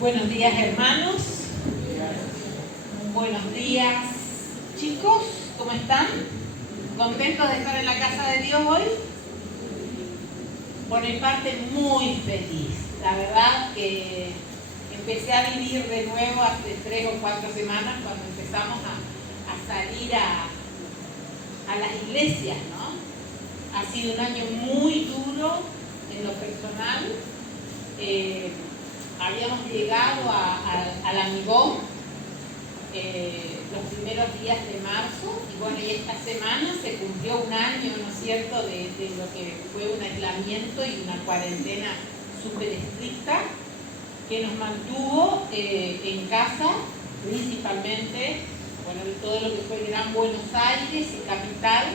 Buenos días, hermanos. Buenos días, chicos. ¿Cómo están? ¿Contentos de estar en la casa de Dios hoy? Por mi parte, muy feliz. La verdad que empecé a vivir de nuevo hace 3 o 4 semanas cuando empezamos a salir a las iglesias, ¿no? Ha sido un año muy duro en lo personal. Habíamos llegado al Amigón los primeros días de marzo y bueno, y esta semana se cumplió un año, ¿no es cierto?, de lo que fue un aislamiento y una cuarentena súper estricta que nos mantuvo en casa, principalmente, bueno, de todo lo que fue Gran Buenos Aires y capital,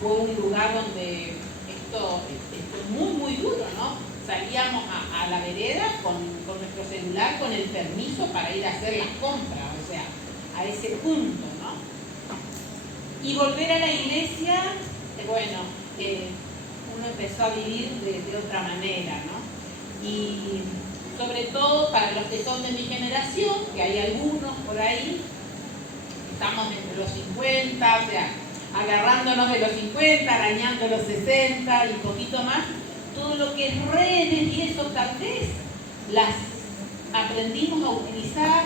fue un lugar donde esto es muy, muy duro, ¿no? Salíamos a la vereda con nuestro celular, con el permiso para ir a hacer las compras, o sea, a ese punto, ¿no? Y volver a la iglesia, bueno, uno empezó a vivir de otra manera, ¿no? Y sobre todo para los que son de mi generación, que hay algunos por ahí, estamos entre los 50, o sea, agarrándonos de los 50, arañando los 60 y poquito más. Todo lo que es redes y eso tal vez las aprendimos a utilizar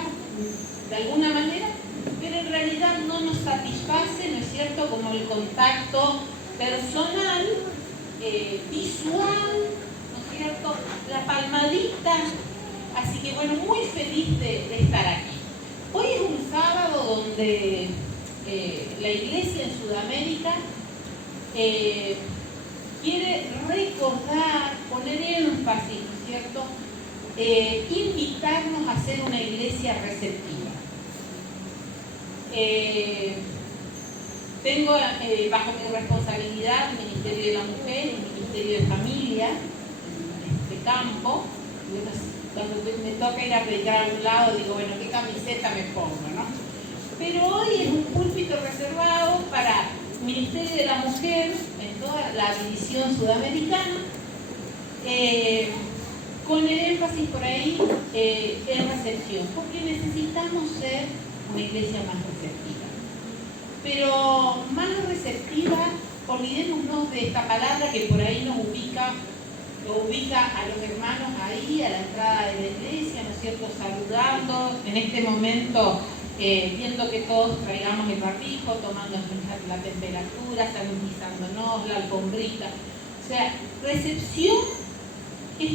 de alguna manera, pero en realidad no nos satisface, ¿no es cierto?, como el contacto personal, visual, ¿no es cierto?, la palmadita. Así que bueno, muy feliz de estar aquí. Hoy es un sábado donde la iglesia en Sudamérica quiere recordar, poner énfasis, ¿no es cierto?, invitarnos a ser una iglesia receptiva. Tengo bajo mi responsabilidad el Ministerio de la Mujer y el Ministerio de Familia en este campo. Cuando me toca ir a predicar a algún lado, digo, bueno, ¿qué camiseta me pongo, no? Pero hoy es un púlpito reservado para el Ministerio de la Mujer en toda la división sudamericana, con el énfasis por ahí en recepción, porque necesitamos ser una iglesia más receptiva. Pero más receptiva, olvidémonos de esta palabra que por ahí nos ubica a los hermanos ahí, a la entrada de la iglesia, ¿no es cierto?, saludando, en este momento viendo que todos traigamos el barbijo, tomando la temperatura, sanitizándonos, la alfombrita. O sea, recepción es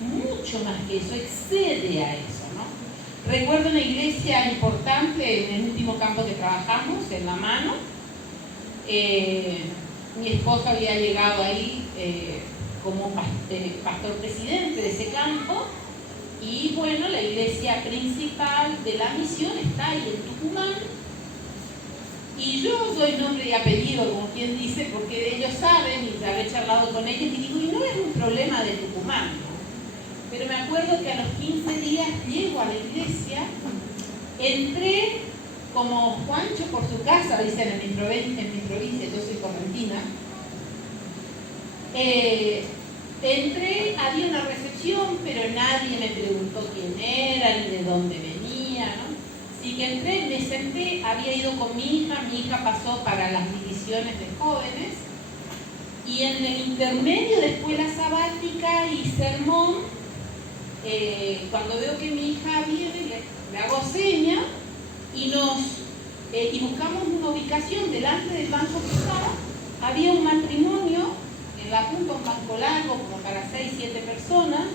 mucho más que eso, excede a eso, ¿no? Recuerdo una iglesia importante en el último campo que trabajamos, en La Mano. Mi esposo había llegado ahí como pastor presidente de ese campo. Y bueno, la iglesia principal de la misión está ahí en Tucumán. Y yo doy nombre y apellido, como quien dice, porque ellos saben, y ya he charlado con ellos, y digo, y no es un problema de Tucumán, ¿no? Pero me acuerdo que a los 15 días llego a la iglesia, entré como Juancho por su casa, dicen en mi provincia, yo soy correntina. Entré, había una recepción, pero nadie me preguntó quién era ni de dónde venía, ¿no? Así que entré, me senté, había ido con mi hija pasó para las divisiones de jóvenes, y en el intermedio de escuela sabática y sermón, cuando veo que mi hija viene, le hago seña y buscamos una ubicación delante del banco que estaba. Había un matrimonio en la punta, un banco largo como para 6, 7 personas,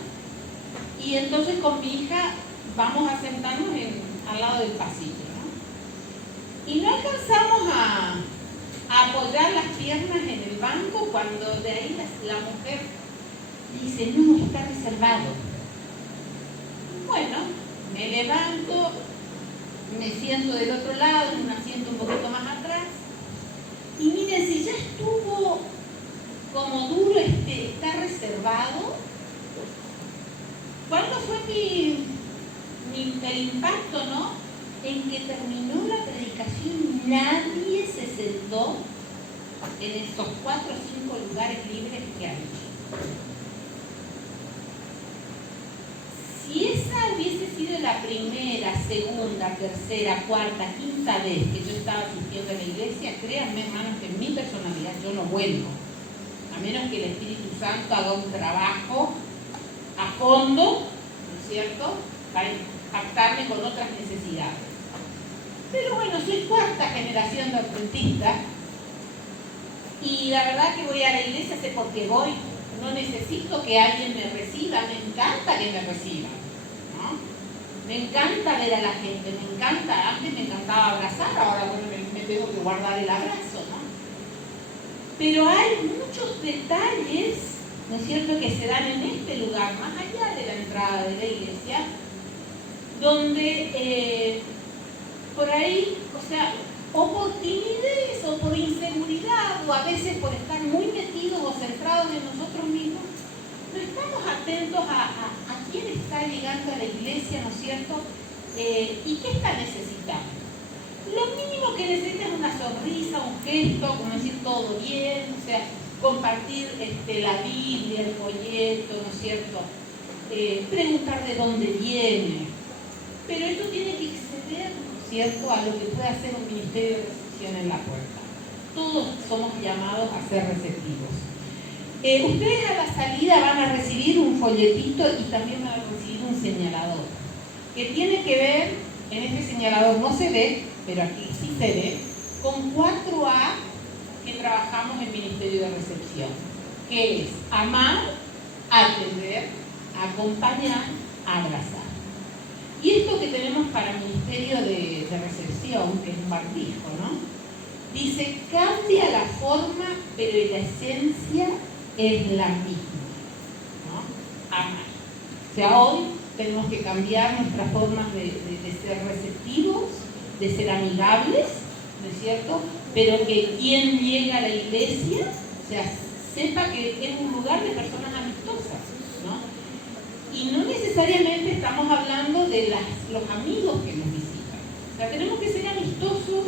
y entonces con mi hija vamos a sentarnos al lado del pasillo, ¿no? Y no alcanzamos a apoyar las piernas en el banco cuando de ahí la mujer dice, no, está reservado. Bueno, me levanto, me siento del otro lado, en un asiento un poquito más atrás, y miren, si ya estuvo como duro está reservado. ¿Cuándo fue el impacto, no? En que terminó la predicación, nadie se sentó en estos 4 o 5 lugares libres que hay. Si esa hubiese primera, segunda, tercera, cuarta, quinta vez que yo estaba asistiendo a la iglesia, créanme, hermanos, que en mi personalidad yo no vuelvo. A menos que el Espíritu Santo haga un trabajo a fondo, ¿no es cierto?, para impactarme con otras necesidades. Pero bueno, soy cuarta generación de adventistas y la verdad que voy a la iglesia, sé por qué voy. No necesito que alguien me reciba, me encanta que me reciban, ¿no? Me encanta ver a la gente, me encanta, antes me encantaba abrazar, ahora bueno, me tengo que guardar el abrazo, ¿no? Pero hay muchos detalles, ¿no es cierto?, que se dan en este lugar, más allá de la entrada de la iglesia, donde por ahí, o sea, o por timidez, o por inseguridad, o a veces por estar muy metidos o centrados en nosotros mismos, no estamos atentos a quién está llegando a la iglesia, ¿no es cierto?, y qué está necesitando. Lo mínimo que necesita es una sonrisa, un gesto, como decir todo bien, o sea, compartir la Biblia, el folleto, ¿no es cierto?, preguntar de dónde viene. Pero esto tiene que exceder, ¿no es cierto?, a lo que puede hacer un ministerio de recepción en la puerta. Todos somos llamados a ser receptivos. Ustedes a la salida van a recibir un folletito y también van a recibir un señalador, que tiene que ver, en este señalador no se ve, pero aquí sí se ve, con 4A que trabajamos en ministerio de recepción, que es amar, atender, acompañar, abrazar. Y esto que tenemos para ministerio de recepción, que es un barbijo, ¿no?, dice, cambia la forma, pero la esencia es la misma, ¿no? Amar. O sea, hoy tenemos que cambiar nuestras formas de ser receptivos, de ser amigables, ¿no es cierto?, pero que quien llega a la iglesia, o sea, sepa que es un lugar de personas amistosas, ¿no? Y no necesariamente estamos hablando de los amigos que nos visitan. O sea, tenemos que ser amistosos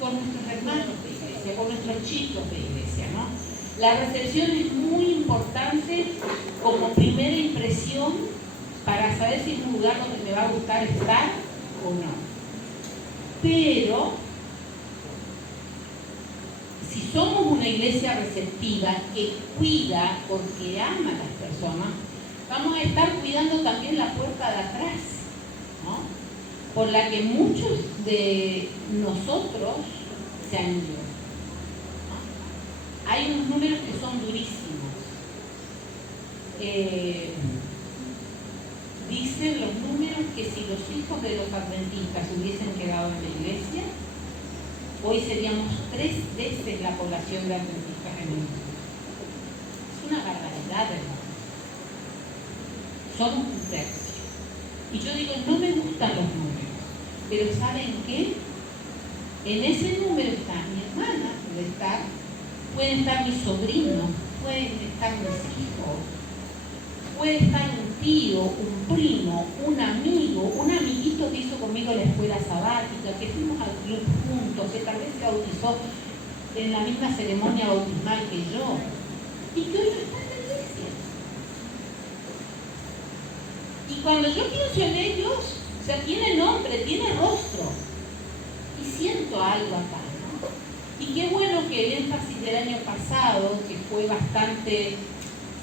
con nuestros hermanos de iglesia, con nuestros chicos de iglesia, ¿no? La recepción es muy importante como primera impresión para saber si es un lugar donde me va a gustar estar o no. Pero si somos una iglesia receptiva que cuida porque ama a las personas, vamos a estar cuidando también la puerta de atrás, ¿no?, por la que muchos de nosotros se han ido, ¿no? Hay unos números que son durísimos. Dicen los números que si los hijos de los adventistas hubiesen quedado en la iglesia, hoy seríamos 3 veces la población de adventistas en el mundo. Es una barbaridad, hermano. Somos un tercio. Y yo digo, no me gustan los números, pero ¿saben qué? En ese número está mi hermana, pueden estar mis sobrinos, pueden estar mis hijos, puede estar un tío, un primo, un amigo, un amiguito que hizo conmigo la escuela sabática, que fuimos al club juntos, que tal vez se bautizó en la misma ceremonia bautismal que yo, y que hoy no está en la iglesia. Y cuando yo pienso en ellos, o sea, tiene nombre, tiene rostro, y siento algo acá, ¿no? Y qué bueno que el énfasis del año pasado, que fue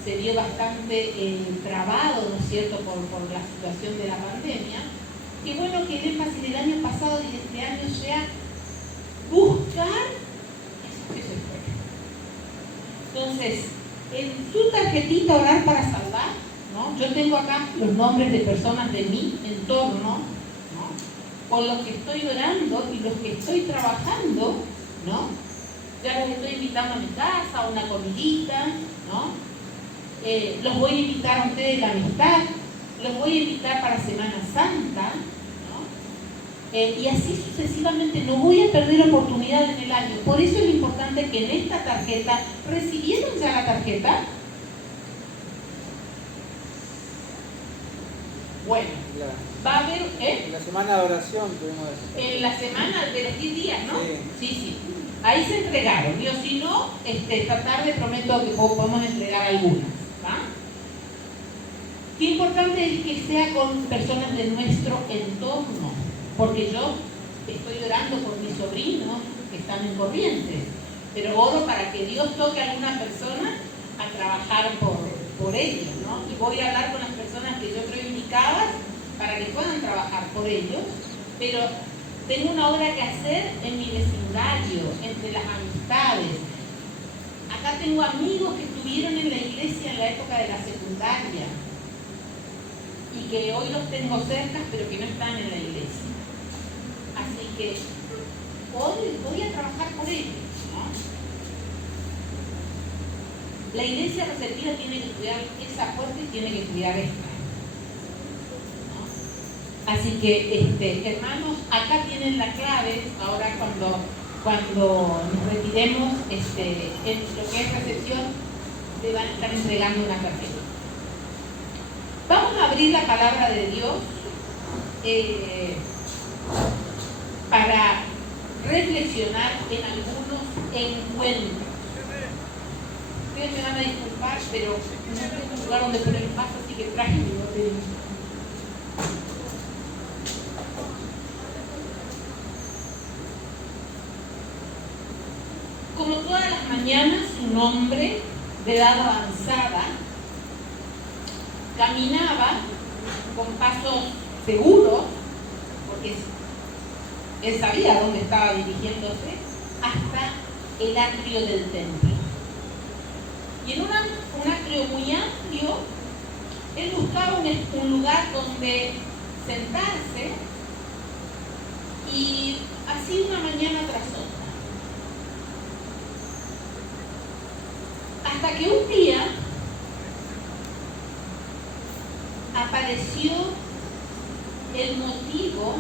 se vio bastante trabado, ¿no es cierto?, por la situación de la pandemia. Qué bueno que el énfasis del año pasado y de este año sea buscar esos que se fueron. Entonces, en su tarjetita Orar para Salvar, ¿no?, yo tengo acá los nombres de personas de mi entorno, ¿no?, con los que estoy orando y los que estoy trabajando, ¿no? Ya los estoy invitando a mi casa, a una comidita, ¿no? Los voy a invitar a ustedes la amistad, los voy a invitar para Semana Santa, ¿no? Y así sucesivamente. No voy a perder oportunidad en el año. Por eso es importante que en esta tarjeta, ¿recibieron ya la tarjeta? Bueno, va a haber... En la semana de oración tuvimos eso. En la semana de los 10 días, ¿no? Sí. Sí. Ahí se entregaron. Yo, si no, esta tarde prometo que podemos entregar algunas, ¿va? Qué importante es que sea con personas de nuestro entorno, porque yo estoy orando por mis sobrinos que están en Corrientes, pero oro para que Dios toque a alguna persona a trabajar por ellos, ¿no? Y voy a hablar con las personas que yo creo indicadas para que puedan trabajar por ellos, pero tengo una obra que hacer en mi vecindario, entre las amistades. Acá tengo amigos que estuvieron en la iglesia en la época de la secundaria y que hoy los tengo cerca, pero que no están en la iglesia. Así que hoy voy a trabajar por ellos, ¿no? La iglesia receptiva tiene que cuidar esa puerta y tiene que cuidar esta. Así que, hermanos, acá tienen la clave. Ahora cuando nos retiremos en lo que es recepción, le van a estar entregando una tarjeta. Vamos a abrir la palabra de Dios para reflexionar en algunos encuentros. Ustedes me van a disculpar, pero no tengo un lugar donde poner el vaso, así que traje mi botella. Como todas las mañanas, un hombre de edad avanzada caminaba con pasos seguros, porque él sabía dónde estaba dirigiéndose, hasta el atrio del templo. Y en un atrio muy amplio, él buscaba un lugar donde sentarse, y así una mañana tras otra. Hasta que un día apareció el motivo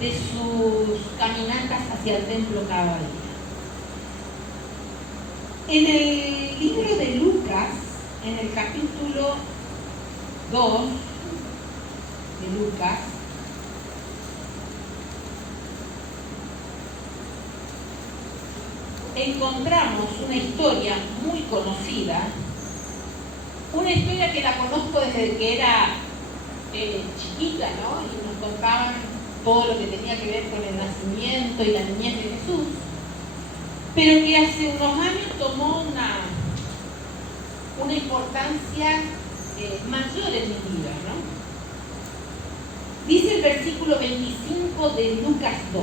de sus caminatas hacia el templo cada día. En el libro de Lucas, en el capítulo 2 de Lucas, encontramos una historia muy conocida, una historia que la conozco desde que era chiquita, ¿no? Y nos contaban todo lo que tenía que ver con el nacimiento y la niñez de Jesús, pero que hace unos años tomó una importancia mayor en mi vida, ¿no? Dice el versículo 25 de Lucas 2.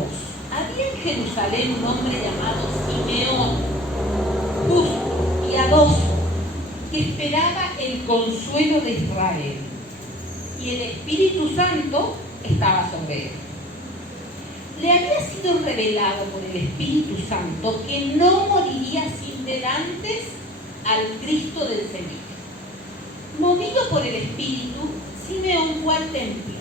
Había en Jerusalén un hombre llamado Simeón, justo, piadoso, que esperaba el consuelo de Israel, y el Espíritu Santo estaba sobre él. Le había sido revelado por el Espíritu Santo que no moriría sin ver antes al Cristo del Señor. Movido por el Espíritu, Simeón fue al templo.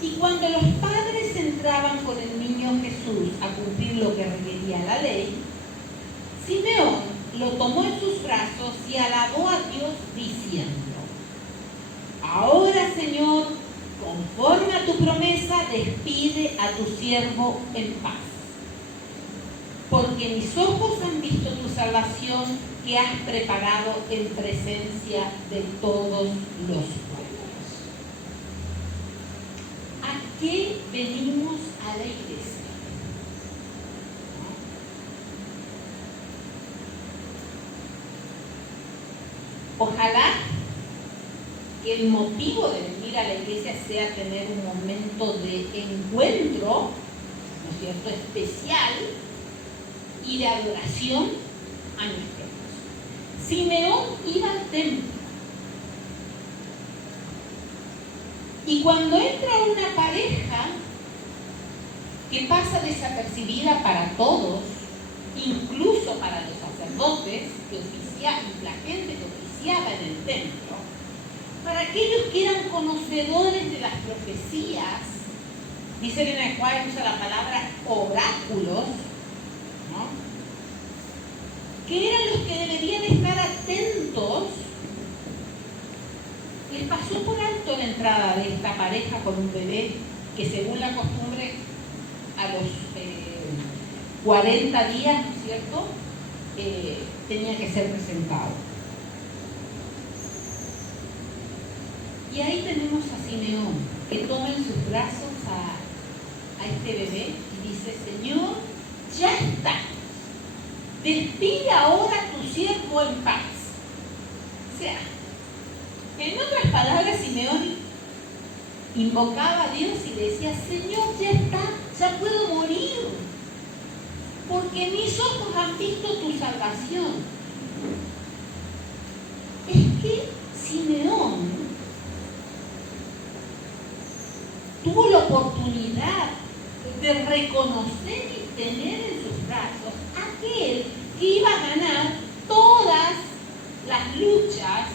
Y cuando los padres entraban con el niño Jesús a cumplir lo que requería la ley, Simeón lo tomó en sus brazos y alabó a Dios diciendo: Ahora, Señor, conforme a tu promesa, despide a tu siervo en paz. Porque mis ojos han visto tu salvación que has preparado en presencia de todos los pueblos. ¿A qué venimos a la iglesia? Ojalá que el motivo de venir a la iglesia sea tener un momento de encuentro, ¿no es cierto?, especial y de adoración a nuestro Dios. Simeón iba al templo. Y cuando entra una pareja que pasa desapercibida para todos, incluso para los sacerdotes y la gente que oficiaba en el templo, para aquellos que eran conocedores de las profecías, dice Elena White, usa la palabra oráculos, ¿no?, que eran los que deberían estar atentos, les pasó por alto la entrada de esta pareja con un bebé que, según la costumbre, a los 40 días, ¿no es cierto?, tenía que ser presentado. Y ahí tenemos a Simeón, que toma en sus brazos a este bebé y dice: Señor, ya está. Despide ahora a tu siervo en paz. O sea, en otras palabras, Simeón invocaba a Dios y decía: Señor, ya está, ya puedo morir, porque mis ojos han visto tu salvación. Es que Simeón tuvo la oportunidad de reconocer y tener en sus brazos aquel que iba a ganar todas las luchas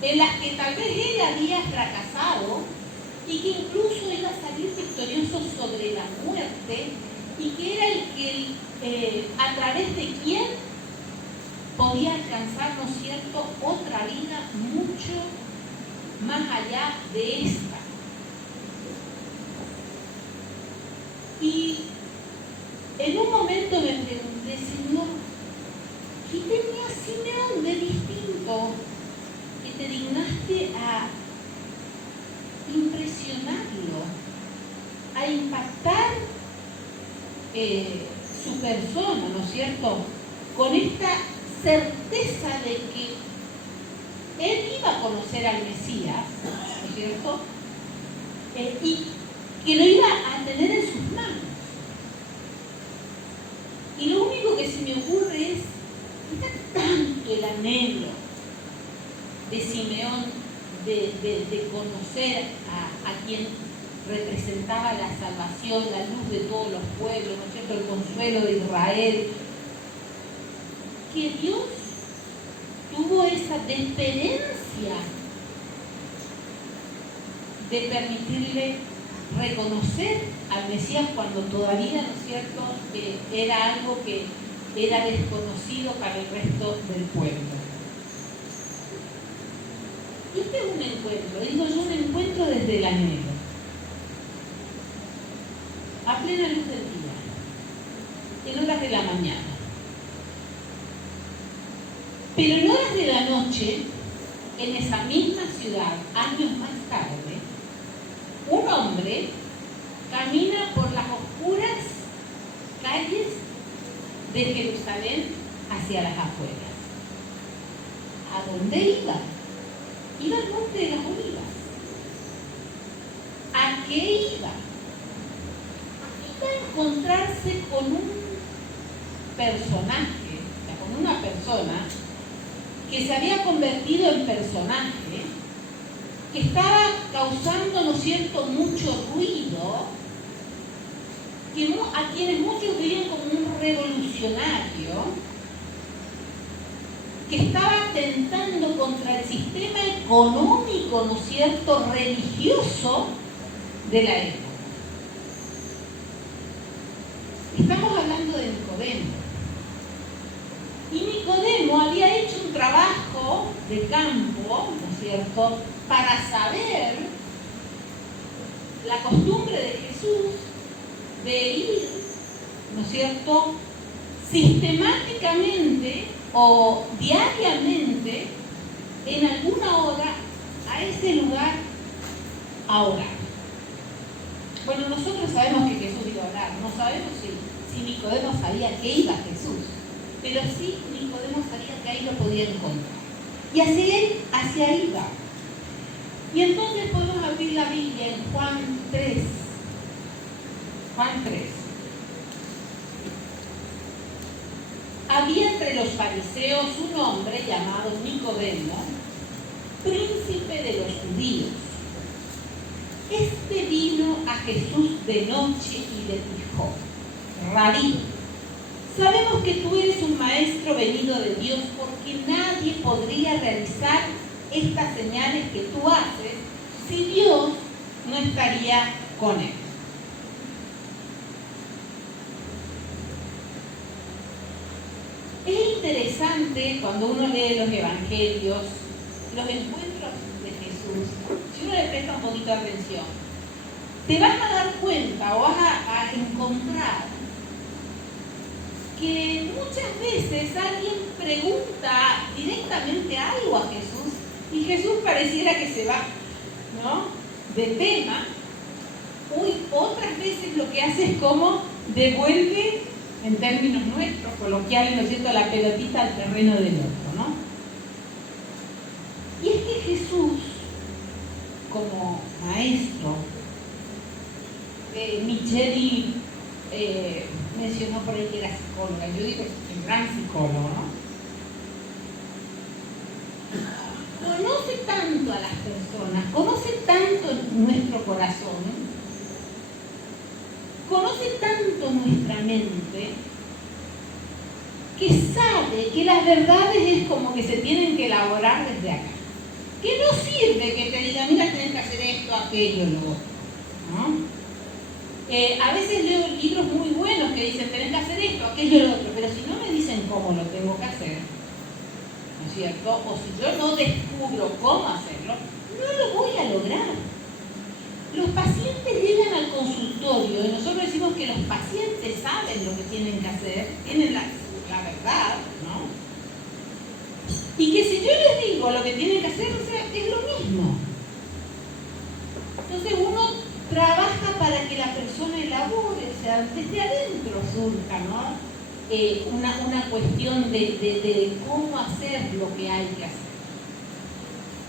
en las que tal vez él había fracasado y que incluso iba a salir victorioso sobre la muerte, y que era el que a través de quien podía alcanzar, ¿no es cierto?, otra vida mucho más allá de esta. Y en un momento me pregunté: Señor, ¿qué tenía Simeón de distinto que te dignaste a impresionarlo, a impactar su persona, ¿no es cierto?, con esta certeza de que él iba a conocer al Mesías, ¿no es cierto?, y que lo iba a tener en sus manos. Y lo único que se me ocurre es: ¿está tanto el anhelo de Simeón de conocer a quien representaba la salvación, la luz de todos los pueblos, ¿no es cierto?, el consuelo de Israel, que Dios tuvo esa deferencia de permitirle reconocer al Mesías cuando todavía, ¿no es cierto?, era algo que era desconocido para el resto del pueblo? Y este es un encuentro, digo yo, un encuentro desde el anhelo, a plena luz del día, en horas de la mañana. Pero en horas de la noche, en esa misma ciudad, años más tarde, un hombre camina por las oscuras calles de Jerusalén hacia las afueras. ¿A dónde iba? Iba al Monte de las Olivas. ¿A qué iba? Iba a encontrarse con un personaje, o sea, con una persona que se había convertido en personaje, que estaba causando, ¿no es cierto?, mucho ruido, a quienes muchos veían como un revolucionario, que estaba atentando contra el sistema económico, ¿no es cierto?, religioso de la época. Estamos hablando de Nicodemo. Y Nicodemo había hecho un trabajo de campo, ¿no es cierto?, para saber la costumbre de Jesús de ir, ¿no es cierto?, sistemáticamente o diariamente en alguna hora a ese lugar a orar. Bueno, nosotros sabemos que Jesús iba a orar, no sabemos si Nicodemo sabía que iba Jesús, pero sí Nicodemo sabía que ahí lo podía encontrar. Y hacia ahí va. Y entonces podemos abrir la Biblia en Juan 3. Juan 3. Había entre los fariseos un hombre llamado Nicodemo, príncipe de los judíos. Este vino a Jesús de noche y le dijo: Rabí, sabemos que tú eres un maestro venido de Dios, porque nadie podría realizar estas señales que tú haces si Dios no estaría con él. Es interesante cuando uno lee los evangelios, los encuentros de Jesús, si uno le presta un poquito de atención, te vas a dar cuenta o vas a encontrar que muchas veces alguien pregunta directamente algo a Jesús y Jesús pareciera que se va ¿no? De tema, otras veces lo que hace es como devuelve, en términos nuestros, coloquiales, ¿no es cierto?, la pelotita al terreno del otro, ¿no? Y es que Jesús, como maestro, Micheli mencionó por ahí que era psicóloga, yo digo que es un gran psicólogo, ¿no? Conoce tanto a las personas, conoce tanto nuestro corazón, conoce tanto nuestra mente, que sabe que las verdades es como que se tienen que elaborar desde acá. Que no sirve que te diga, mira, tienes que hacer esto, aquello, lo otro, ¿no? A veces leo libros muy buenos que dicen, tenés que hacer esto, aquello, lo otro, pero si no me dicen cómo lo tengo que hacer, ¿no es cierto? O si yo no descubro cómo hacerlo, no lo voy a lograr. Los pacientes llegan al consultorio y nosotros decimos que los pacientes saben lo que tienen que hacer, tienen la verdad, ¿no? Y que si yo les digo lo que tienen que hacer, o sea, es lo mismo. Entonces uno trabaja para que la persona elabore, o sea, desde adentro surja, ¿no? Una cuestión de cómo hacer lo que hay que hacer.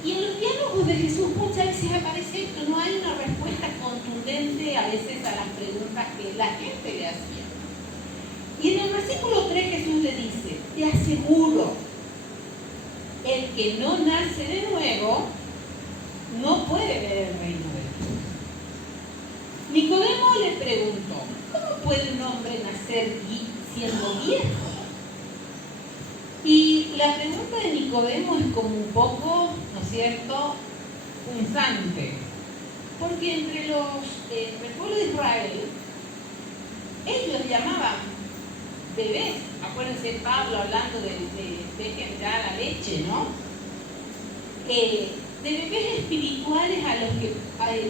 Y en los diálogos de Jesús muchas veces aparece esto, no hay una respuesta contundente a veces a las preguntas que la gente le hacía. Y en el versículo 3 Jesús le dice, te aseguro, el que no nace de nuevo no puede ver el reino de Dios. Nicodemo le preguntó, ¿cómo puede un hombre nacer siendo viejo? Y la pregunta de Nicodemo es como un poco, ¿no es cierto?, punzante. Porque entre el pueblo de Israel, ellos llamaban bebés. Acuérdense Pablo hablando de dejen ya la leche, ¿no? De bebés espirituales a los que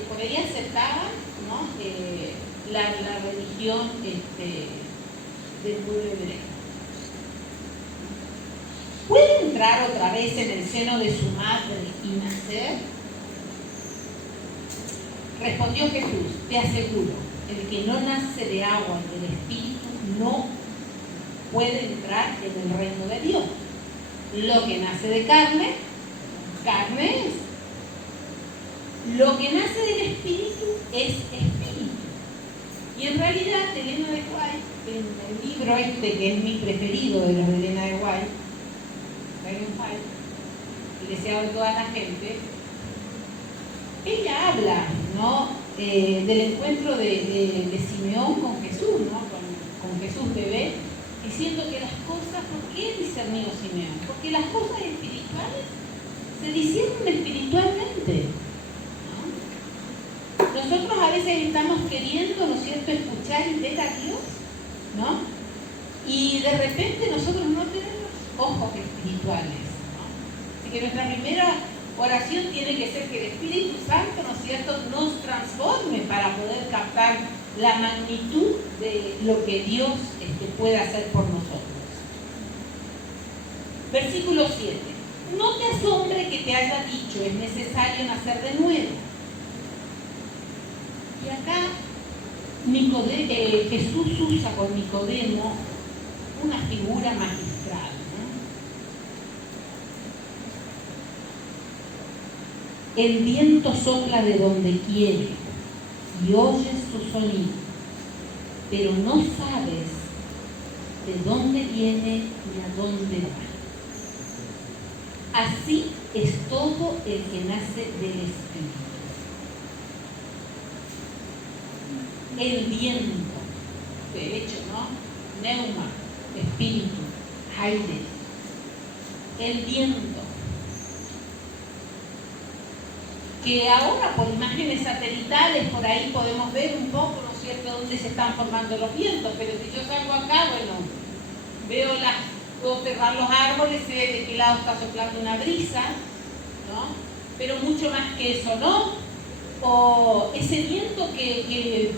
por ahí aceptaban, ¿no? La religión del pueblo hebreo. ¿Puede entrar otra vez en el seno de su madre y nacer? Respondió Jesús, te aseguro, el que no nace de agua y del Espíritu no puede entrar en el reino de Dios. Lo que nace de carne, carne es. Lo que nace del Espíritu es Espíritu. Y en realidad, Elena de White, en el libro que es mi preferido de los de Elena de White, y deseado de toda la gente, ella habla, ¿no?, del encuentro de Simeón con Jesús, ¿no?, con Jesús bebé, diciendo que las cosas, ¿por qué discernió Simeón? Porque las cosas espirituales se disciernen espiritualmente, ¿no? Nosotros a veces estamos queriendo, ¿no es cierto?, escuchar y ver a Dios, ¿no? Y de repente nosotros no tenemos ojos espirituales, ¿no? Así que nuestra primera oración tiene que ser que el Espíritu Santo, ¿no es cierto?, nos transforme para poder captar la magnitud de lo que Dios puede hacer por nosotros. Versículo 7. No te asombre que te haya dicho, es necesario nacer de nuevo. Y acá Jesús usa con Nicodemo una figura magistral, ¿no? El viento sopla de donde quiere y oyes su sonido, pero no sabes de dónde viene ni a dónde va. Así es todo el que nace del Espíritu. El viento, de hecho, ¿no? Neuma, espíritu, aire. El viento. Que ahora por imágenes satelitales por ahí podemos ver un poco, ¿no es cierto?, dónde se están formando los vientos, pero si yo salgo acá, bueno, puedo cerrar los árboles, sé de qué lado está soplando una brisa, ¿no? Pero mucho más que eso, ¿no? O ese viento que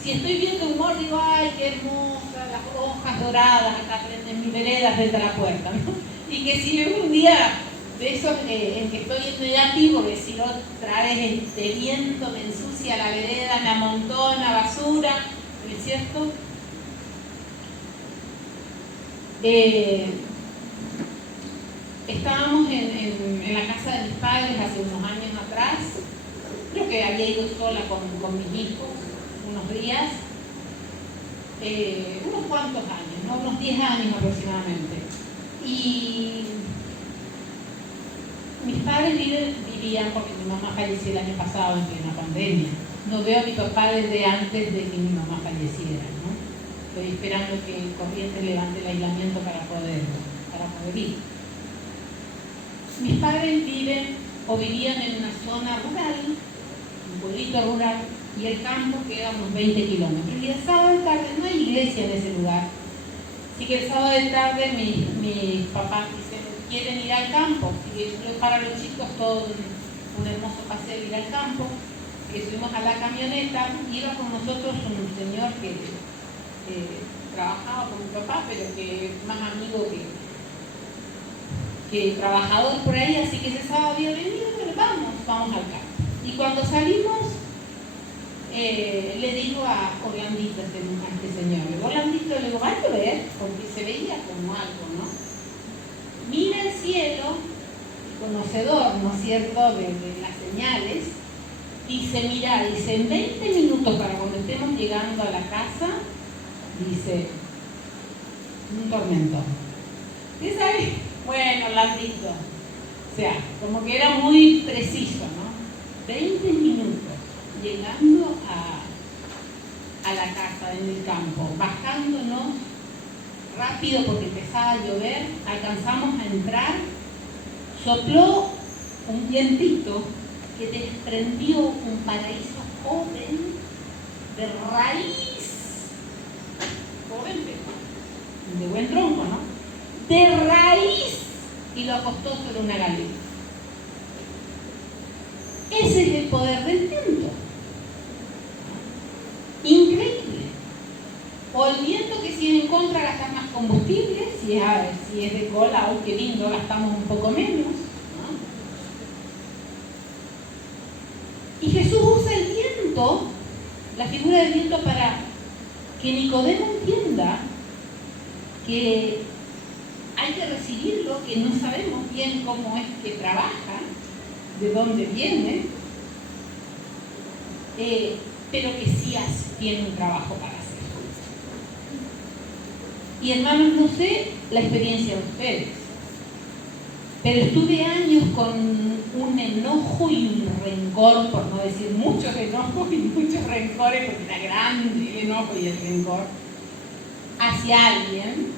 si estoy viendo humor, digo, ay, qué hermosa, las hojas doradas acá en mi vereda frente a la puerta, ¿no? Y que si un día de esos en que estoy en negativo, que si otra vez este viento me ensucia la vereda, me amontona basura, ¿no es cierto? Estábamos en la casa de mis padres hace unos años atrás, creo que había ido sola con mis hijos unos días, unos cuantos años, ¿no? Unos 10 años aproximadamente. Y mis padres vivían, porque mi mamá falleció el año pasado en plena pandemia. No veo a mi papá desde antes de que mi mamá falleciera, ¿no? Estoy esperando que el Corrientes levante el aislamiento para poder ir. Mis padres vivían en una zona rural, un pueblito rural, y el campo queda a unos 20 kilómetros. Y el sábado de tarde, no hay iglesia en ese lugar, así que el sábado de tarde mis papás dicen, quieren ir al campo, así que para los chicos todo un hermoso paseo ir al campo, que subimos a la camioneta, iba con nosotros un señor que trabajaba con mi papá, pero que más amigo que trabajador por ahí, así que ese sábado había venido, pero vamos al campo. Y cuando salimos, le digo a Orlandito, a este señor, Orlandito, le digo, va a llover, porque se veía como algo, ¿no? Mira el cielo, conocedor, ¿no es cierto?, de las señales, dice, mira, dice, en 20 minutos para cuando estemos llegando a la casa, dice, un tormentón. ¿Sí sabes? Bueno, Orlandito, o sea, como que era muy preciso, ¿no? 20 minutos, llegando a la casa en el campo, bajándonos rápido porque empezaba a llover, alcanzamos a entrar, sopló un vientito que desprendió un paraíso joven de raíz, joven de buen tronco, ¿no? De raíz, y lo acostó sobre una galera. Ese es el poder del viento. Increíble. O el viento que si es en contra gastas más combustible, si es de cola, ¡oh, qué lindo!, gastamos un poco menos, ¿no? Y Jesús usa el viento, la figura del viento, para que Nicodemo entienda que hay que recibirlo, que no sabemos bien cómo es que trabaja, de dónde viene, pero que sí tiene un trabajo para hacer. Y hermanos, no sé la experiencia de ustedes, pero estuve años con un enojo y un rencor, por no decir muchos enojos y muchos rencores, porque era grande el enojo y el rencor, hacia alguien.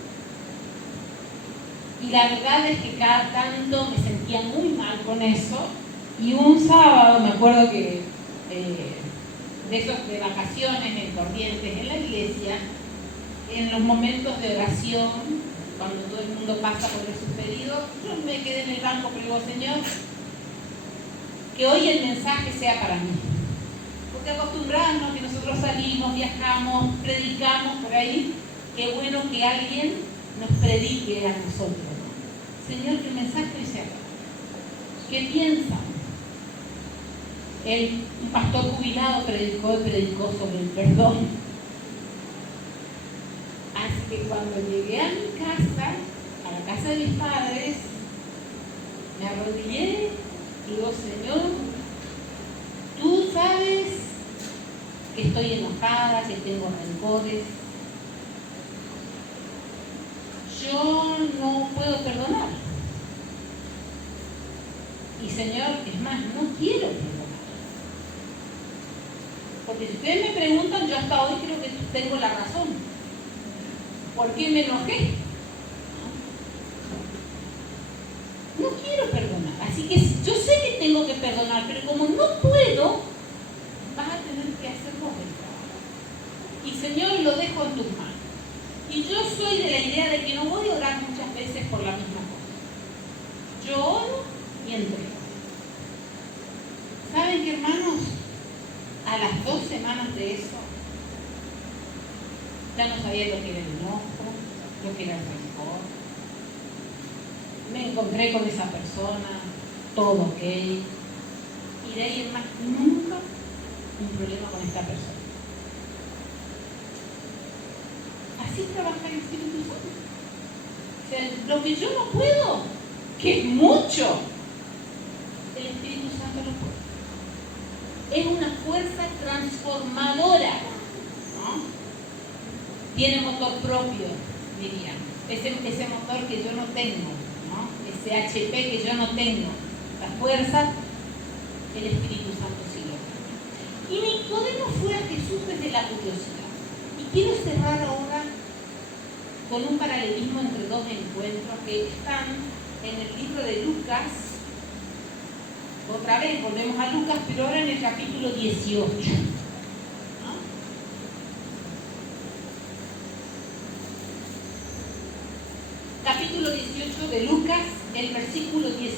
Y la verdad es que cada tanto me sentía muy mal con eso. Y un sábado, me acuerdo que de esos de vacaciones en Corrientes, en la iglesia, en los momentos de oración, cuando todo el mundo pasa por esos pedidos, yo me quedé en el banco, pero digo, Señor, que hoy el mensaje sea para mí. Porque acostumbrarnos que nosotros salimos, viajamos, predicamos por ahí, qué bueno que alguien nos predique a nosotros, ¿no? Señor, que el mensaje sea para mí. ¿Qué piensan? Un pastor jubilado predicó sobre el perdón. Así que cuando llegué a mi casa, a la casa de mis padres, me arrodillé y digo, Señor, tú sabes que estoy enojada, que tengo rencores. Yo no puedo perdonar. Y Señor, es más, no quiero perdonar. Porque si ustedes me preguntan, yo hasta hoy creo que tengo la razón. ¿Por qué me enojé? No quiero perdonar. Así que yo sé que tengo que perdonar, pero como no puedo, vas a tener que hacer vos el trabajo. Y Señor, lo dejo en tus manos. Y yo soy de la idea de que no voy a orar muchas veces por la misma cosa. Yo oro y entrego. ¿Saben qué, hermanos? A las 2 semanas de eso, ya no sabía lo que era el enojo, lo que era el rencor. Me encontré con esa persona, todo ok, y de ahí en más nunca un problema con esta persona. Así trabaja el Espíritu Santo. O sea, lo que yo no puedo, que es mucho, el Espíritu Santo lo puede. Es una fuerza transformadora, ¿no? Tiene motor propio, dirían. Ese motor que yo no tengo, ¿no? Ese HP que yo no tengo. La fuerza, el Espíritu Santo sí lo tiene. Y Nicodemo fue a Jesús desde la curiosidad. Y quiero cerrar ahora con un paralelismo entre dos encuentros que están en el libro de Lucas. Otra vez volvemos a Lucas, pero ahora en el capítulo 18. ¿No? Capítulo 18 de Lucas, el versículo 18.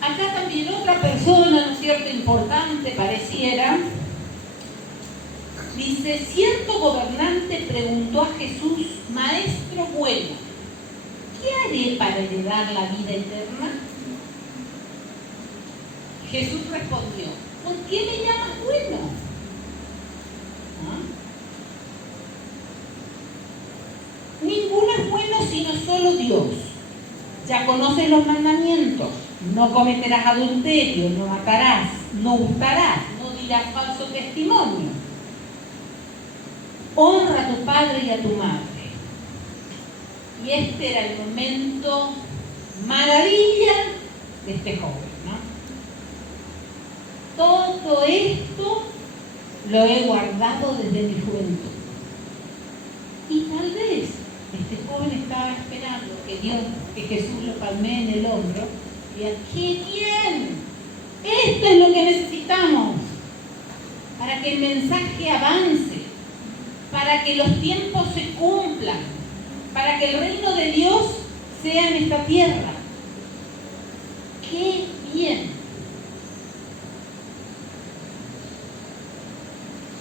Acá también otra persona, ¿no es cierto?, importante pareciera. Dice, cierto gobernante preguntó a Jesús, Maestro bueno, ¿qué haré para heredar la vida eterna? Jesús respondió, ¿por qué me llamas bueno? ¿Ah? Ninguno es bueno sino solo Dios. Ya conoces los mandamientos. No cometerás adulterio, no matarás, no hurtarás, no dirás falso testimonio. Honra a tu padre y a tu madre. Y este era el momento maravilla de este joven, ¿no? Todo esto lo he guardado desde mi juventud. Y tal vez este joven estaba esperando que Jesús lo palmee en el hombro y diga, ¡qué bien! Esto es lo que necesitamos para que el mensaje avance, para que los tiempos se cumplan, para que el reino de Dios sea en esta tierra. ¡Qué bien!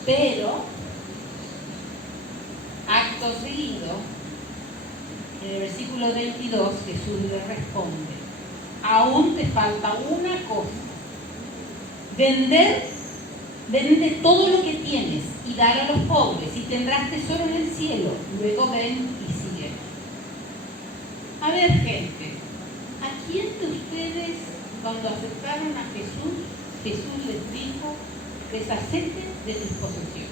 Pero, acto seguido, en el versículo 22, Jesús le responde, aún te falta una cosa, vende todo lo que tienes y dar a los pobres y tendrás tesoro en el cielo, luego ven y sigue. A ver, gente, ¿a quién de ustedes cuando aceptaron a Jesús, Jesús les dijo, deshacete de tus posesiones?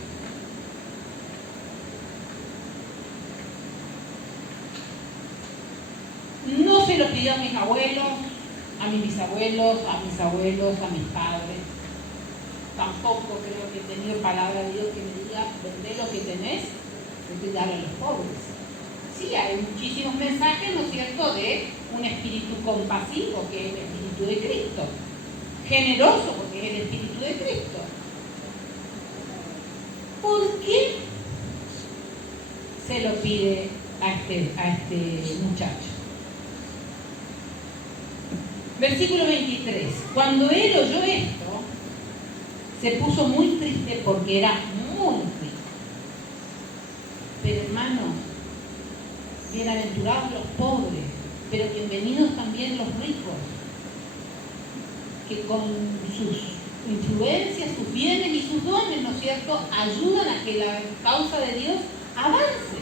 No se lo pidió a mis abuelos, a mis bisabuelos, a mis abuelos, a mis padres. Tampoco creo que he tenido palabra de Dios que me diga, vende lo que tenés y dar a los pobres. Sí, hay muchísimos mensajes, ¿no es cierto?, de un espíritu compasivo, que es el espíritu de Cristo. Generoso, porque es el espíritu de Cristo. ¿Por qué se lo pide a este muchacho? Versículo 23. Cuando él oyó esto, se puso muy triste porque era muy triste. Pero hermanos, bienaventurados los pobres, pero bienvenidos también los ricos, que con sus influencias, sus bienes y sus dones, ¿no es cierto?, ayudan a que la causa de Dios avance.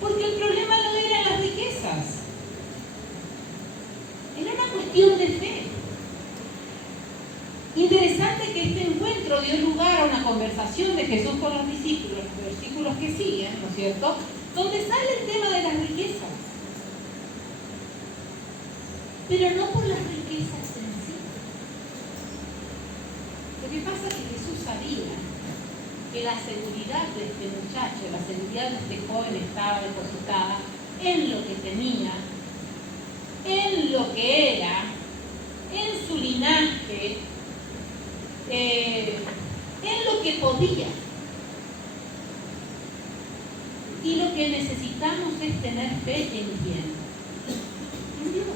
Porque el problema no eran las riquezas, era una cuestión de fe. Interesante que este encuentro dio lugar a una conversación de Jesús con los discípulos, los versículos que siguen, ¿no es cierto?, donde sale el tema de las riquezas. Pero no por las riquezas en sí. Lo que pasa es que Jesús sabía que la seguridad de este muchacho, la seguridad de este joven estaba depositada en lo que tenía, en lo que era, en su linaje, en lo que podía. Y lo que necesitamos es tener fe en quién, en Dios.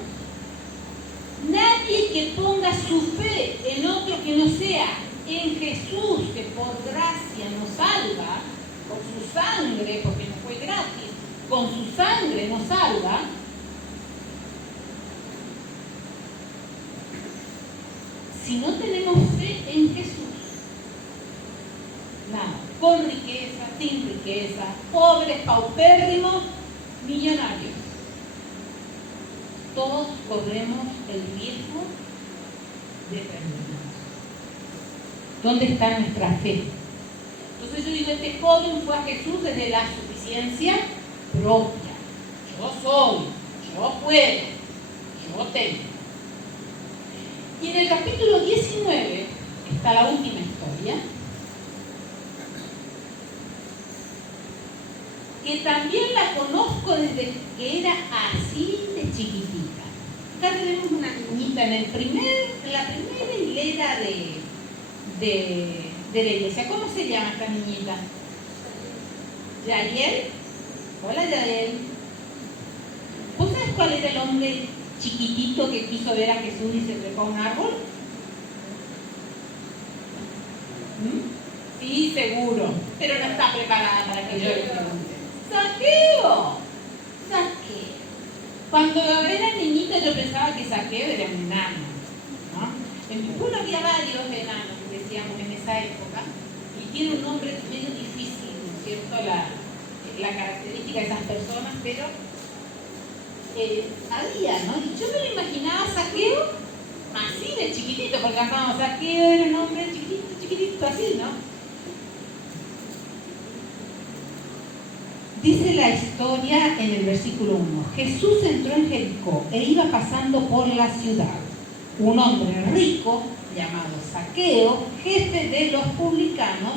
Nadie que ponga su fe en otro que no sea en Jesús, que por gracia nos salva, por su sangre, porque nos fue gratis, con su sangre nos salva, si no tenemos fe en Jesús, nada, con riqueza, sin riqueza, pobres, paupérrimos, millonarios, todos corremos el riesgo de perdernos. ¿Dónde está nuestra fe? Entonces yo digo, este joven fue a Jesús desde la suficiencia propia. Yo soy, yo puedo, yo tengo. Y en el capítulo 19 está la última historia, que también la conozco desde que era así de chiquitita. Acá tenemos una niñita en la primera hilera de la iglesia. ¿Cómo se llama esta niñita? Yael. Hola, Yael. ¿Vos sabés cuál era el hombre chiquitito que quiso ver a Jesús y se trepó a un árbol? Sí, seguro, pero no está preparada para que yo le pregunte. ¡Saqueo! ¡Saqueo! Cuando era niñita yo pensaba que Saqueo era un enano, ¿no? En mi pueblo había varios enanos, decíamos, en esa época, y tiene un nombre medio difícil, ¿no es cierto?, la característica de esas personas, pero había, ¿no? Y yo me lo imaginaba Saqueo así de chiquitito, porque acá Saqueo era un hombre chiquitito, chiquitito, así, ¿no? Dice la historia en el versículo 1. Jesús entró en Jericó e iba pasando por la ciudad. Un hombre rico, llamado Saqueo, jefe de los publicanos,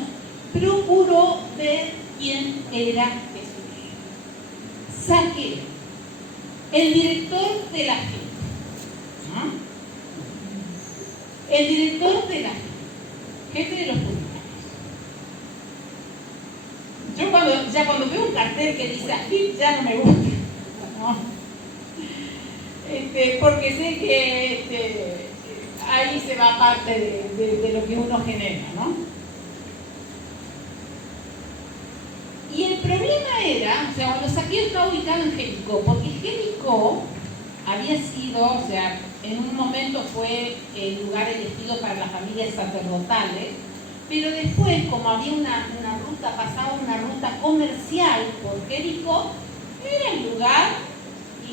procuró ver quién era Jesús. Saqueo, el director de la fiesta. ¿No? El director de la fiesta, jefe de los publicanos. Yo cuando veo un cartel que dice así, ya no me gusta, ¿no? Porque sé que ahí se va parte de lo que uno genera, ¿no? Y el problema era, o sea, cuando Saqueo estaba ubicado en Jericó, porque Jericó había sido, o sea, en un momento fue el lugar elegido para las familias sacerdotales, pero después, como había una ruta, pasaba una ruta comercial por Jericó, era el lugar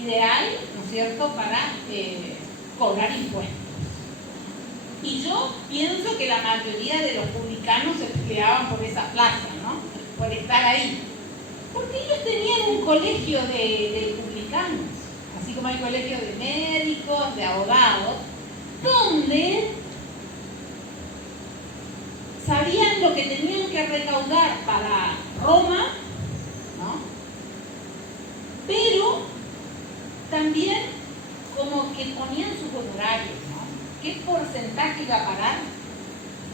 ideal, ¿no es cierto?, para cobrar impuestos. Y yo pienso que la mayoría de los publicanos se peleaban por esa plaza, ¿no?, por estar ahí. Porque ellos tenían un colegio de publicanos, así como hay colegios de médicos, de abogados, donde sabían lo que tenían que recaudar para Roma, ¿no? Pero también como que ponían sus honorarios, ¿no? ¿Qué porcentaje iba a parar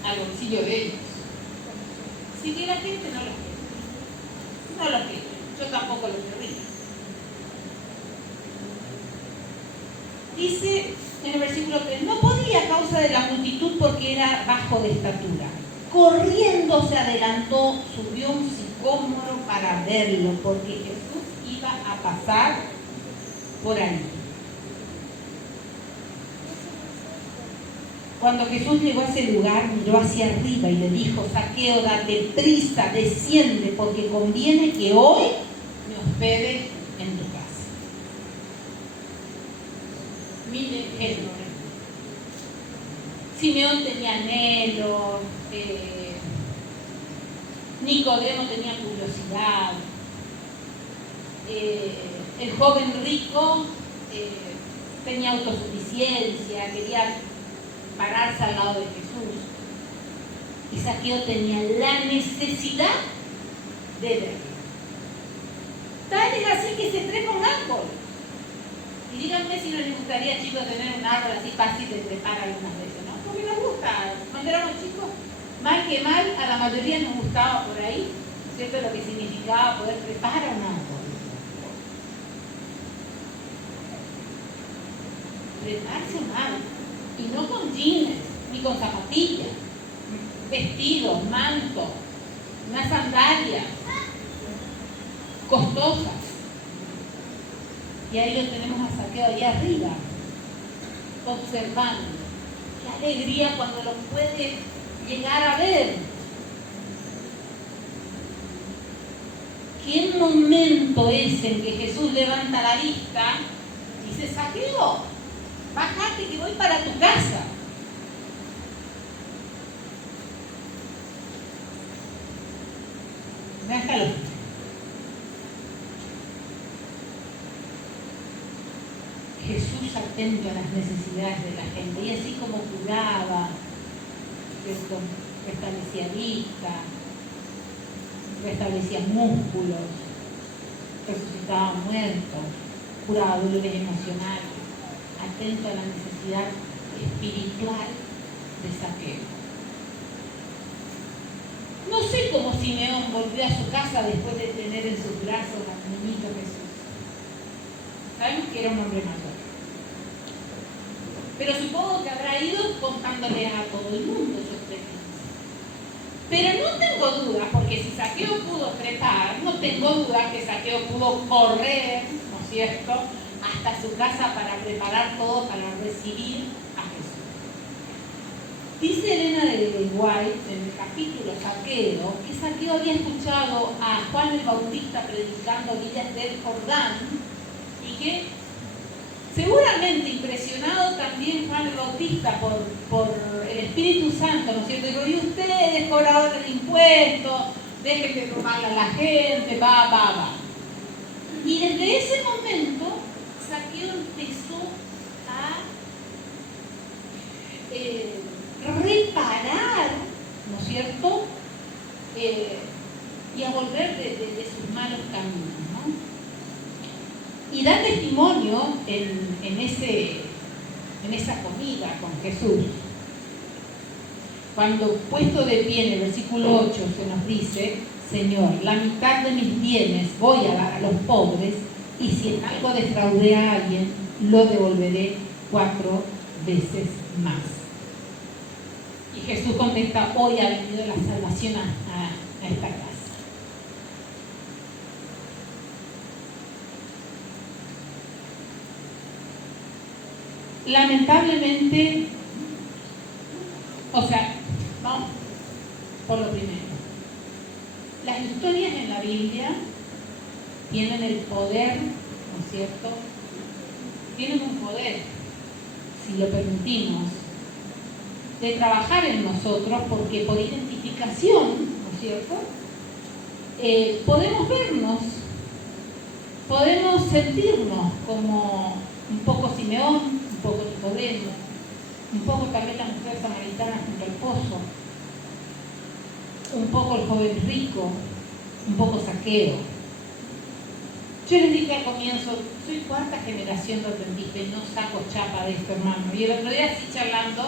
al bolsillo de ellos? Así que la gente no lo quiere. No lo quiere. Yo tampoco lo querría. Dice en el versículo 3, no podía a causa de la multitud porque era bajo de estatura. Corriendo se adelantó, subió a un sicómoro para verlo, porque Jesús iba a pasar por ahí. Cuando Jesús llegó a ese lugar, miró hacia arriba y le dijo, Saqueo, date prisa, desciende, porque conviene que hoy me hospede en tu casa. Miren el Simeón tenía anhelo, Nicodemo tenía curiosidad, el joven rico tenía autosuficiencia, quería pararse al lado de Jesús. Y Saqueo tenía la necesidad de verlo. Tal es así que se trepa un árbol. Y díganme si no les gustaría, chicos, tener un árbol así fácil de trepar algunas veces, ¿no? Porque nos gusta, cuando éramos chicos, mal que mal, a la mayoría nos gustaba por ahí, ¿cierto? Lo que significaba poder trepar a un árbol. Treparse a un árbol. Y no con jeans, ni con zapatillas, vestidos, mantos, unas sandalias costosas. Y ahí lo tenemos a Zaqueo ahí arriba, observando. Qué alegría cuando lo puede llegar a ver. ¿Qué momento es en que Jesús levanta la vista y dice: Zaqueo, bájate que voy para tu casa? Déjalo. Jesús atento a las necesidades de la gente, y así como curaba, restablecía vista, restablecía músculos, resucitaba muertos, curaba dolores emocionales, atento a la necesidad espiritual de Zaqueo. No sé cómo Simeón volvió a su casa después de tener en sus brazos al niñito Jesús. Sabemos que era un hombre mayor, pero supongo que habrá ido contándole a todo el mundo su experiencia. Pero no tengo dudas, porque si Zaqueo pudo trepar, no tengo dudas que Zaqueo pudo correr, ¿no es cierto?, hasta su casa para preparar todo para recibir a Jesús. Dice Elena de White en el capítulo Zaqueo que Zaqueo había escuchado a Juan el Bautista predicando orillas del Jordán, y que seguramente impresionado también Juan el Bautista por el Espíritu Santo, ¿no es cierto? Digo: y ustedes, cobradores de impuestos, dejen de robarle a la gente, va. Y desde ese momento Zaqueo empezó a reparar, ¿no es cierto?, y a volver de sus malos caminos, ¿no? Y da testimonio en esa comida con Jesús. Cuando puesto de pie en el versículo 8 se nos dice: Señor, la mitad de mis bienes voy a dar a los pobres, y si en algo defraudé a alguien, lo devolveré 4 veces más. Y Jesús contesta: hoy ha venido la salvación a esta casa. Lamentablemente, vamos por lo primero. Las historias en la Biblia tienen el poder, ¿no es cierto? Tienen un poder, si lo permitimos, de trabajar en nosotros, porque por identificación, ¿no es cierto?, podemos vernos, podemos sentirnos como un poco Simeón, un poco Nicodemo, un poco también la mujer samaritana junto al pozo, un poco el joven rico, un poco Zaqueo. Yo les dije al comienzo: soy 4ª generación de adventista y no saco chapa de esto, hermano. Y el otro día, así charlando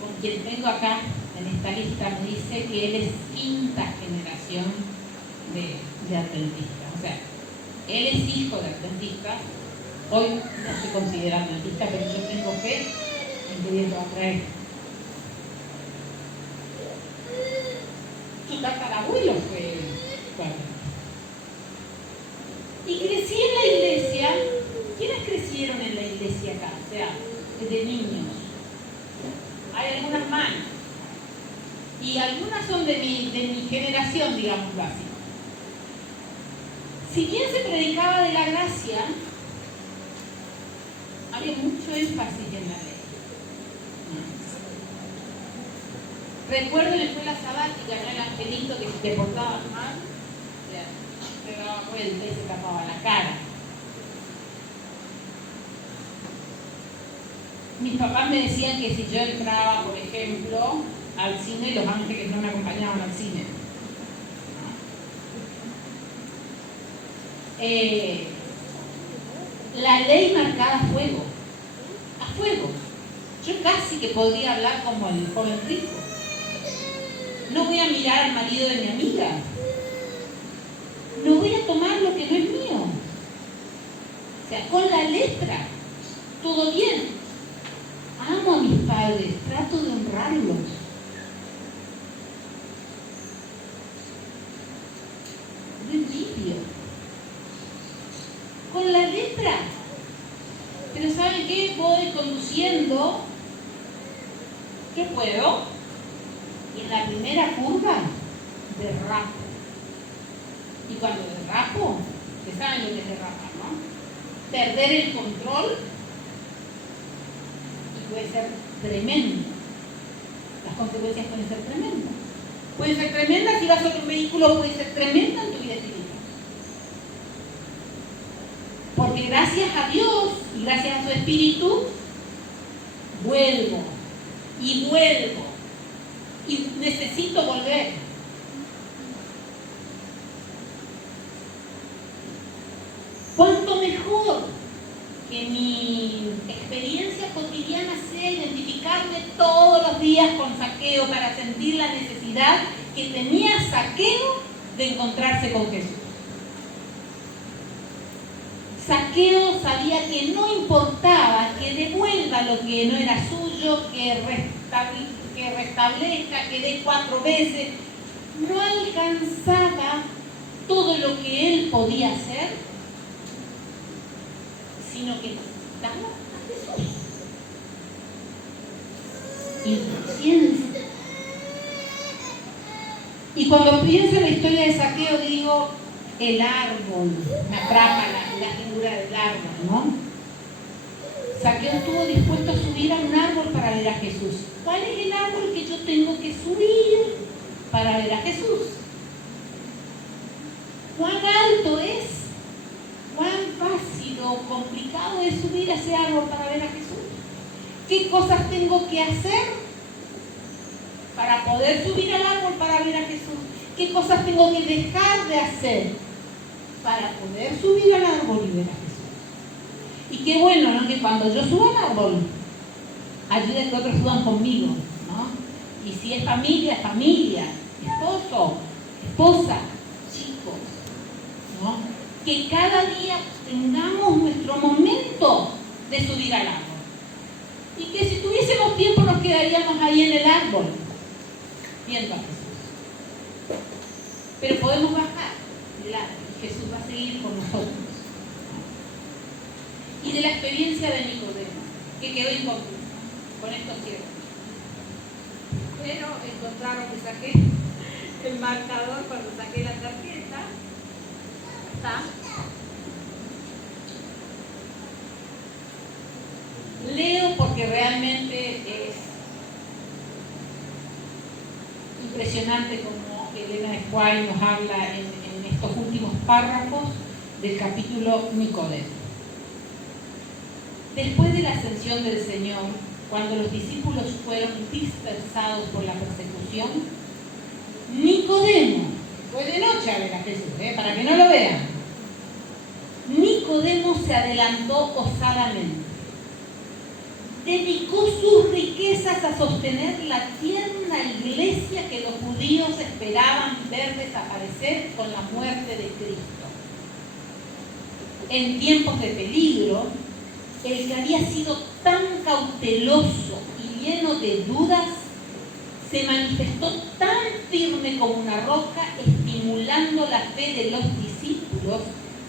con quien tengo acá en esta lista, me dice que él es 5ª generación de adventista. O sea, él es hijo de adventista. Hoy no se considera adventista, pero yo tengo fe en que Dios lo va a traer. Su tatarabuelo fue adventista. Y crecí en la iglesia. ¿Quiénes crecieron en la iglesia acá? O sea, desde niños. Hay algunas manos. Y algunas son de mi generación, digámoslo así. Si bien se predicaba de la gracia, había mucho énfasis en la ley. Recuerdo en la escuela sabática, ¿no?, el angelito que te portaba mal, se daba vuelta y se tapaba la cara. Mis papás me decían que si yo entraba, por ejemplo, al cine, los ángeles no me acompañaban al cine. La ley marcada a fuego. Yo casi que podría hablar como el joven rico. No voy a mirar al marido de mi amiga. No voy a tomar lo que no es mío. O sea, con la letra, todo bien. Amo a mis padres, trato de honrarlos. No envidio. con la letra. Pero ¿saben qué? Voy conduciendo. ¿Qué puedo? Y en la primera curva derrapo. Y cuando derrapo, ustedes saben lo que es derrapar, ¿no? Perder el control y puede ser tremendo. Las consecuencias pueden ser tremendas. Pueden ser tremendas si vas sobre un vehículo, puede ser tremenda en tu vida espiritual. Porque gracias a Dios y gracias a su Espíritu, vuelvo y vuelvo y necesito volver. ¿Cuánto mejor que mi experiencia cotidiana sea identificarme todos los días con Zaqueo para sentir la necesidad que tenía Zaqueo de encontrarse con Jesús? Zaqueo sabía que no importaba que devuelva lo que no era suyo, que restablezca, que dé 4 veces, no alcanzaba todo lo que él podía hacer, sino que necesitaba a Jesús. Insuficiencia. Y cuando pienso en la historia de Zaqueo, digo, el árbol, me atrapa la figura del árbol, ¿no? Zaqueo estuvo dispuesto a subir a un árbol para ver a Jesús. ¿Cuál es el árbol que yo tengo que subir para ver a Jesús? ¿Cuán alto es? ¿Cuán fácil o complicado es subir a ese árbol para ver a Jesús? ¿Qué cosas tengo que hacer para poder subir al árbol para ver a Jesús? ¿Qué cosas tengo que dejar de hacer para poder subir al árbol y ver a Jesús? Y qué bueno, ¿no? Que cuando yo subo al árbol, ayuda que otros suban conmigo, ¿no? Y si es familia, esposo, esposa, chicos, ¿no? Que cada día tengamos nuestro momento de subir al árbol. Y que si tuviésemos tiempo nos quedaríamos ahí en el árbol, viendo a Jesús. Pero podemos bajar del árbol. Jesús va a seguir con nosotros. Y de la experiencia de Nicodemo, que quedó inconclusa. Con esto cierro. Pero encontraron que saqué el marcador cuando saqué la tarjeta. ¿Está? Leo porque realmente es impresionante como Elena Esquay nos habla en estos últimos párrafos del capítulo Nicodemo. Después de la ascensión del Señor, cuando los discípulos fueron dispersados por la persecución, Nicodemo, fue de noche a ver a Jesús, para que no lo vean, Nicodemo se adelantó osadamente. Dedicó sus riquezas a sostener la tierna iglesia que los judíos esperaban ver desaparecer con la muerte de Cristo. En tiempos de peligro, el que había sido tan cauteloso y lleno de dudas, se manifestó tan firme como una roca, estimulando la fe de los discípulos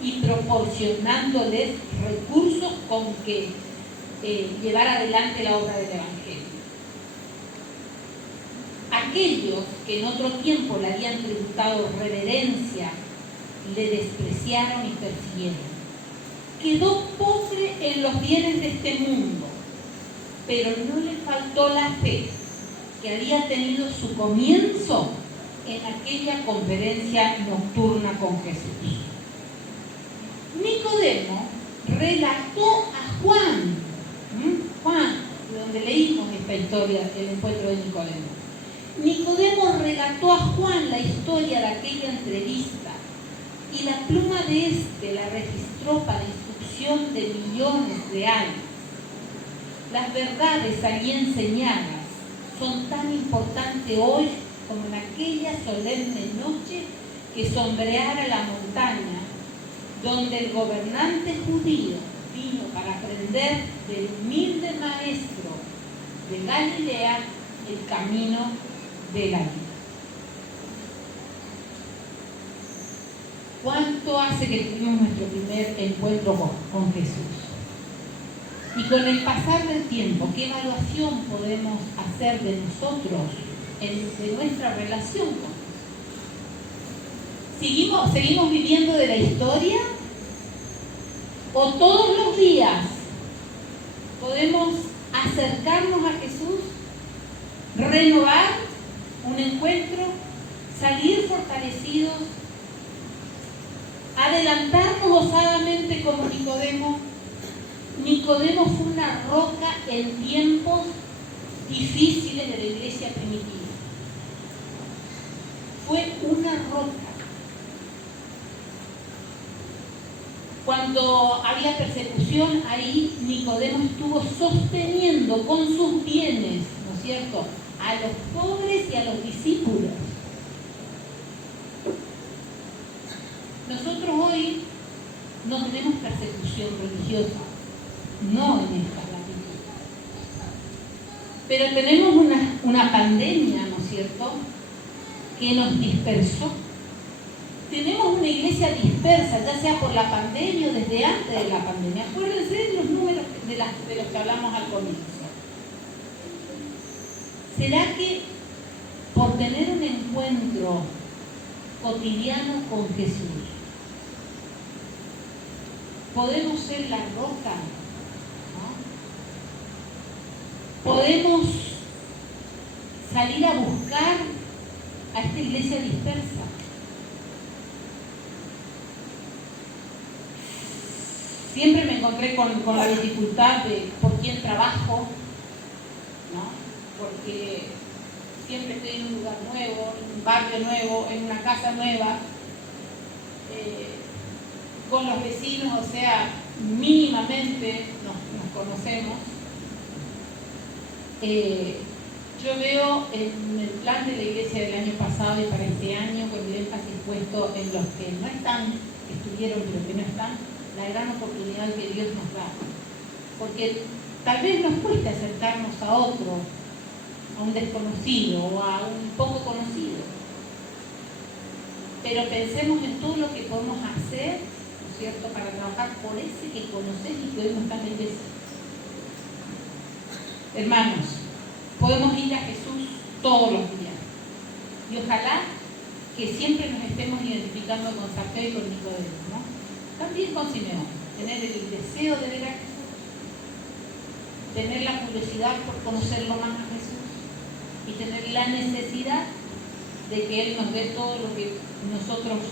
y proporcionándoles recursos con que llevar adelante la obra del Evangelio. Aquellos que en otro tiempo le habían tributado reverencia, le despreciaron y persiguieron. Quedó pobre en los bienes de este mundo, pero no le faltó la fe que había tenido su comienzo en aquella conferencia nocturna con Jesús. Nicodemo relató a Juan, donde leímos esta historia, el encuentro de Nicodemo. Nicodemo relató a Juan la historia de aquella entrevista y la pluma de este la registró para instrucción de millones de años. Las verdades allí enseñadas son tan importantes hoy como en aquella solemne noche que sombreara la montaña donde el gobernante judío vino para aprender del humilde maestro de Galilea el camino de la vida. ¿Cuánto hace que tuvimos nuestro primer encuentro con Jesús? Y con el pasar del tiempo, ¿qué evaluación podemos hacer de nosotros, de nuestra relación con Jesús? ¿Seguimos viviendo de la historia? ¿O todos los días podemos acercarnos a Jesús, renovar un encuentro, salir fortalecidos, adelantarnos osadamente como Nicodemo? Nicodemo fue una roca en tiempos difíciles de la iglesia primitiva. Fue una roca. Cuando había persecución, ahí Nicodemo estuvo sosteniendo con sus bienes, ¿no es cierto?, a los pobres y a los discípulos. Nosotros hoy no tenemos persecución religiosa, no en esta latitud. Pero tenemos una pandemia, ¿no es cierto?, que nos dispersó. Tenemos una iglesia dispersa, ya sea por la pandemia o desde antes de la pandemia. Acuérdense de los números de los que hablamos al comienzo. ¿Será que por tener un encuentro cotidiano con Jesús podemos ser la roca, ¿no? Podemos salir a buscar a esta iglesia dispersa? Siempre me encontré con la dificultad de por quién trabajo, ¿no? Porque siempre estoy en un lugar nuevo, en un barrio nuevo, en una casa nueva, con los vecinos, o sea, mínimamente nos conocemos. Yo veo en el plan de la iglesia del año pasado y para este año, con el énfasis puesto en los que no están, que estuvieron pero que no están, la gran oportunidad que Dios nos da. Porque tal vez nos cueste acercarnos a otro, a un desconocido o a un poco conocido. Pero pensemos en todo lo que podemos hacer, ¿no es cierto?, para trabajar por ese que conoces y que hoy no está en la iglesia. Hermanos, podemos ir a Jesús todos los días. Y ojalá que siempre nos estemos identificando con Zaqueo y con Nicodemo, ¿no? También con Simeón, tener el deseo de ver a Jesús, tener la curiosidad por conocerlo más a Jesús y tener la necesidad de que Él nos dé todo lo que nosotros,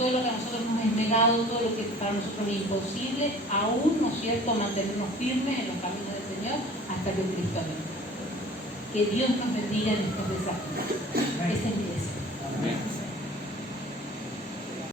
todo lo que a nosotros nos es negado, todo lo que para nosotros es imposible, aún, ¿no es cierto?, mantenernos firmes en los caminos del Señor hasta que Cristo venga. Que Dios nos bendiga en estos desafíos. Ese es mi deseo.